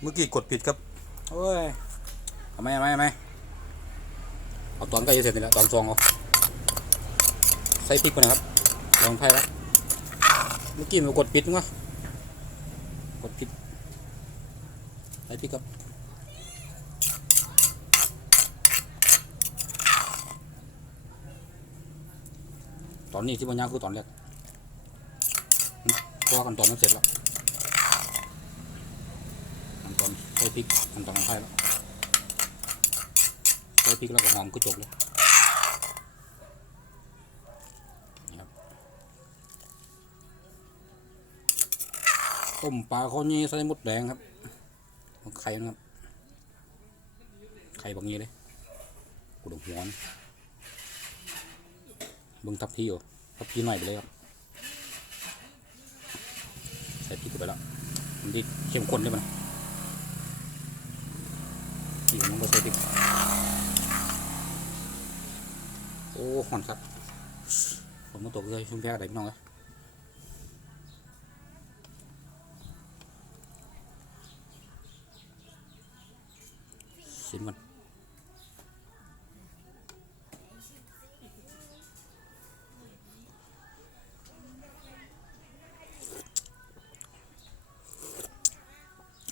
เมื่อกี้กดผิดครับโอ้ยทำไมทำไมทำไมเอาตอนใกล้จะเสร็จนี่แหละตอนซองเอาใส่พริกไปนะครับลองไทยแล้วเมื่อกี้มันกดผิดมั้งกดผิดใส่พริกครับตอนนี้ที่มันยากคือตอนแรกเพราะว่าขั้นตอนมันเสร็จแล้ว ขั้นตอนใส่พริกขั้นตอนของไทยแล้วใส่พริกแล้วก็หอมก็จบเลยนี่ครับต้มปลาข้าเนียใส่มดแดงครับของไข่นะครับ ไข่บางนี้เลยกูดหัวนะเบิ่งทับพี่อยู่ทับพี่หน่อยไปเลยครับ ใส่พริกไปแล้วมันดีเข้มข้นได้ไหม กมันก็ใส่พริกโอ้หอนครับผมมาตกเลยชุ่มแพ้อะไรพี่น้องเลยชิมกัน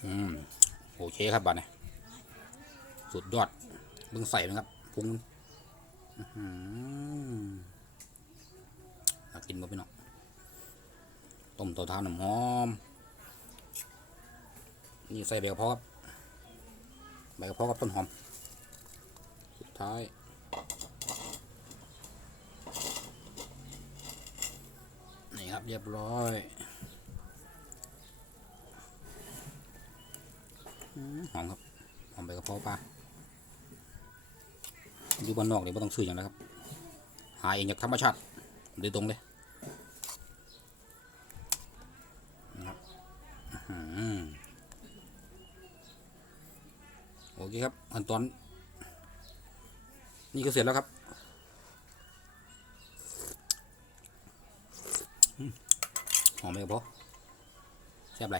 อืม โอเคครับบัดเนี่ย สุดยอดเบิ่งใส่นะครับปรุงอื้อหือน่ากินบ่พี่น้องต้มเตาถ่านน้ำหอม นี่ใส่ใบกระเพาะครับใบกระเพาะกับต้นหอม สุดท้ายนี่ครับเรียบร้อยหอมครับหอมใบกระเพาะปลา อยู่บ้านนอกเนี่ไม่ต้องซื้ออย่างนะครับ หาเองจากธรรมชาติโดยตรงเลยนะครับโอเคครับขั้นตอน นี่ก็เสร็จแล้วครับหอมไหมครับพ่อแซ่บไร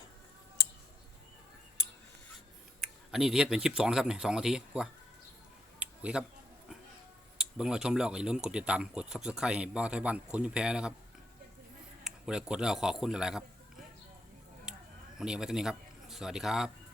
อันนี้ที่เฮ็ดเป็นชิปสองนะครับเนี่ยสองนาทีกว่าโอเคครับ เบิ่งเราชมแล้วก็อย่าลืมกดติดตาม กด subscribe ให้บ้าไทยบ้านคนยุ่แพ้นะครับกดไลค์กดแล้วขอคุณหลายๆครับ วันนี้ไว้ตรงนี้ครับ สวัสดีครับ